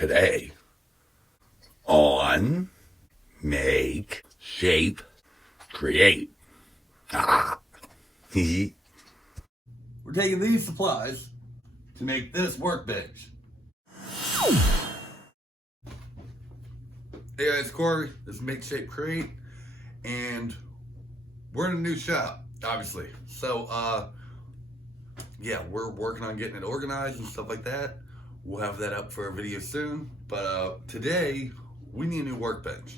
today on Make, Shape, Create. We're taking these supplies to make this workbench. Hey guys, Cory. This is Make, Shape, Create, and we're in a new shop, obviously. So, yeah, we're working on getting it organized and stuff like that. We'll have that up for a video soon. But today, we need a new workbench.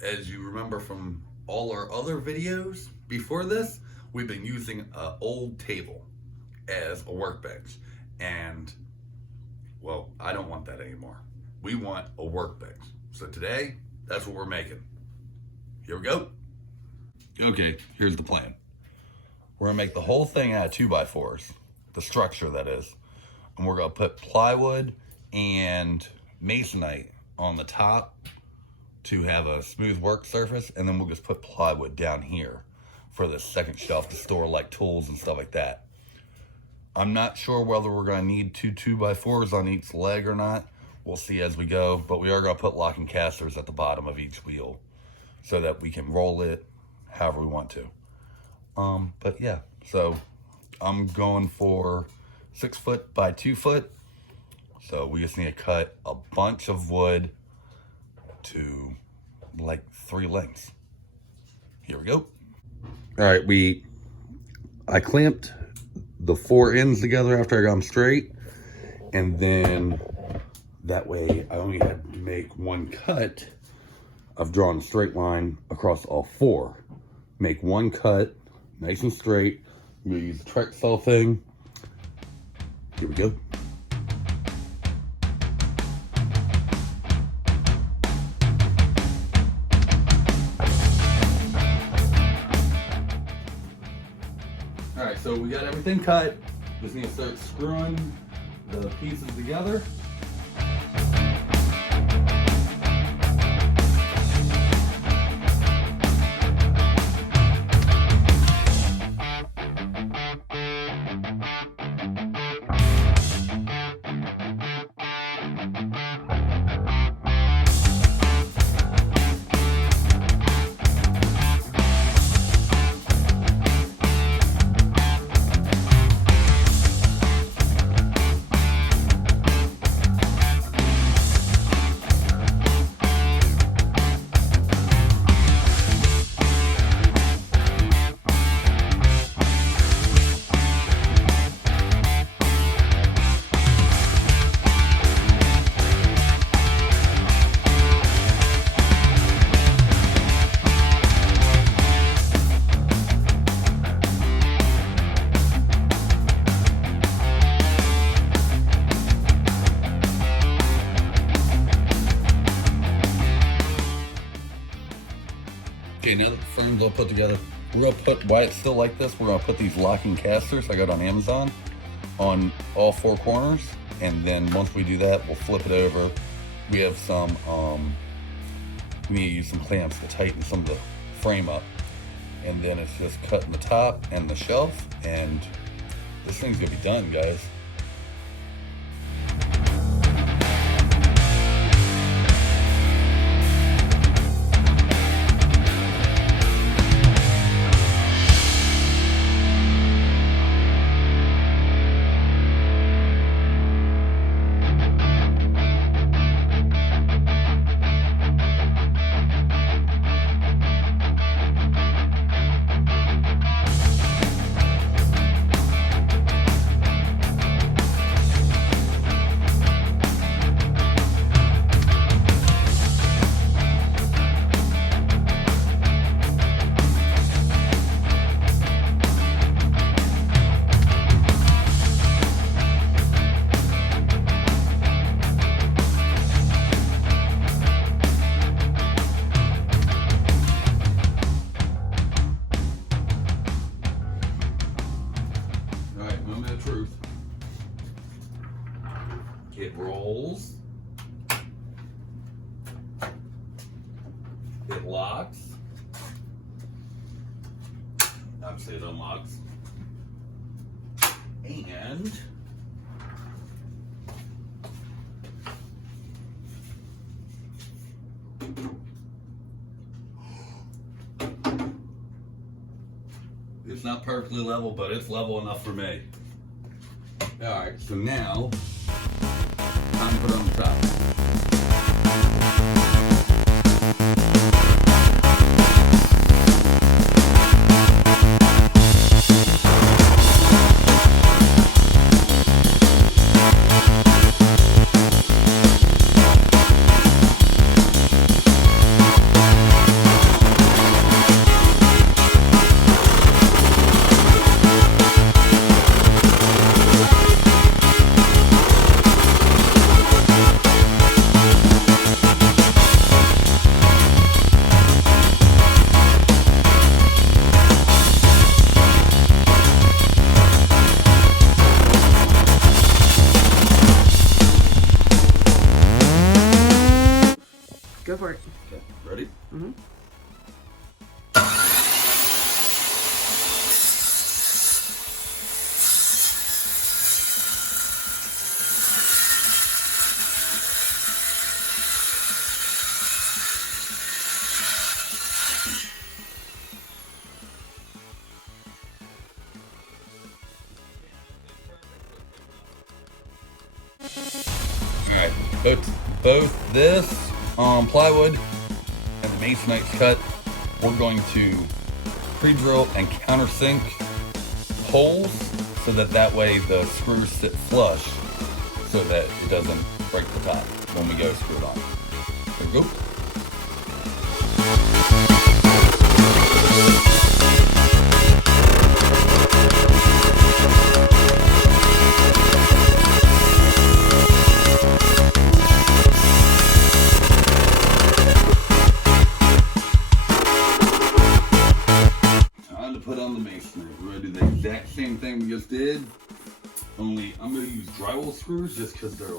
As you remember from all our other videos before this, we've been using an old table as a workbench. And, well, I don't want that anymore. We want a workbench. So today, that's what we're making. Here we go. Okay, here's the plan. We're gonna make the whole thing out of 2x4s. The structure, that is. And we're gonna put plywood and masonite on the top to have a smooth work surface, and then we'll just put plywood down here for the second shelf to store like tools and stuff like that. I'm not sure whether we're gonna need two 2x4s on each leg or not. We'll see as we go, but we are gonna put locking casters at the bottom of each wheel so that we can roll it however we want to. But yeah, so I'm going for 6 foot by 2 foot. So we just need to cut a bunch of wood to like 3 lengths. Here we go. All right, I clamped the 4 ends together after I got them straight, and then that way I only had to make 1 cut. I've drawn a straight line across all 4. Make 1 cut, nice and straight. I'm gonna use the Trex cell thing. Here we go. All right, so we got everything cut. Just need to start screwing the pieces together. Okay, now that the frame's all put together, we're gonna put, while it's still like this, we're gonna put these locking casters I got on Amazon on all 4 corners. And then once we do that, we'll flip it over. We have some, we need to use some clamps to tighten some of the frame up. And then it's just cutting the top and the shelf, and this thing's gonna be done, guys. It rolls. It locks. Obviously it unlocks. And It's not perfectly level, but it's level enough for me. Alright, so now, time to put it on the top. Go for it. Okay, ready? Mm-hmm. Alright, both this plywood and the masonite's cut, we're going to pre-drill and countersink holes so that way the screws sit flush so that it doesn't break the top when we go screw it on. There we go. Put on the masonry. We're going to do the exact same thing we just did, only I'm going to use drywall screws just because they're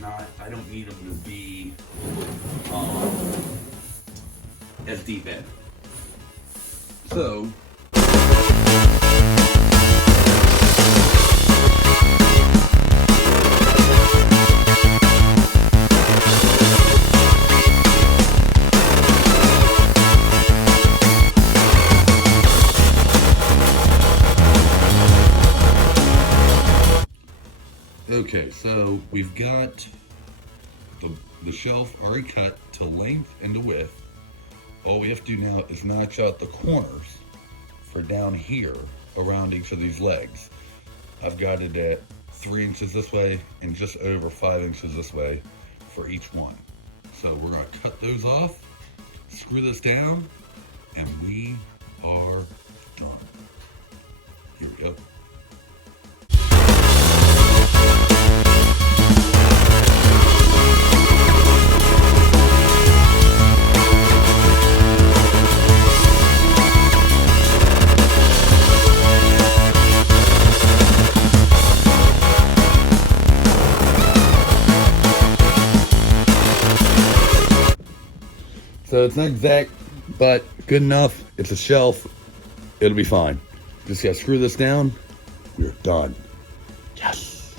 not, I don't need them to be as deep in. So, okay, so we've got the shelf already cut to length and to width. All we have to do now is notch out the corners for down here around each of these legs. I've got it at 3 inches this way and just over 5 inches this way for each one. So we're gonna cut those off, screw this down, and we are done. Here we go. So it's not exact, but good enough. It's a shelf. It'll be fine. Just gotta screw this down. We're done. Yes.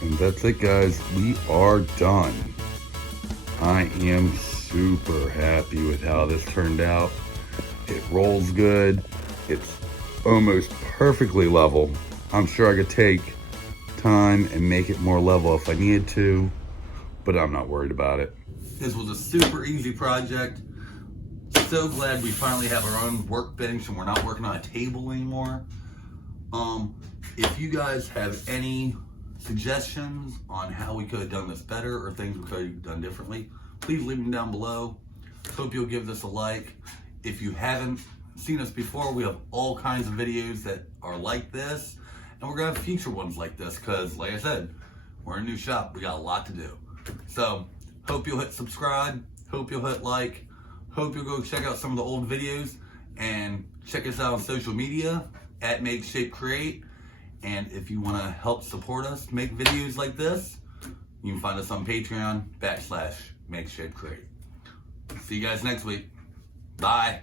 And that's it, guys. We are done. I am super happy with how this turned out. It rolls good. It's almost perfectly level. I'm sure I could take time and make it more level if I needed to, but I'm not worried about it. This was a super easy project. So glad we finally have our own workbench and we're not working on a table anymore. If you guys have any suggestions on how we could have done this better or things we could have done differently, please leave them down below. Hope you'll give this a like. If you haven't seen us before, we have all kinds of videos that are like this, and we're gonna have future ones like this because, like I said, we're a new shop. We got a lot to do. So, hope you'll hit subscribe, hope you'll hit like, hope you'll go check out some of the old videos, and check us out on social media at Make Shape Create. And if you wanna help support us make videos like this, you can find us on Patreon /Make Shape Create. See you guys next week. Bye.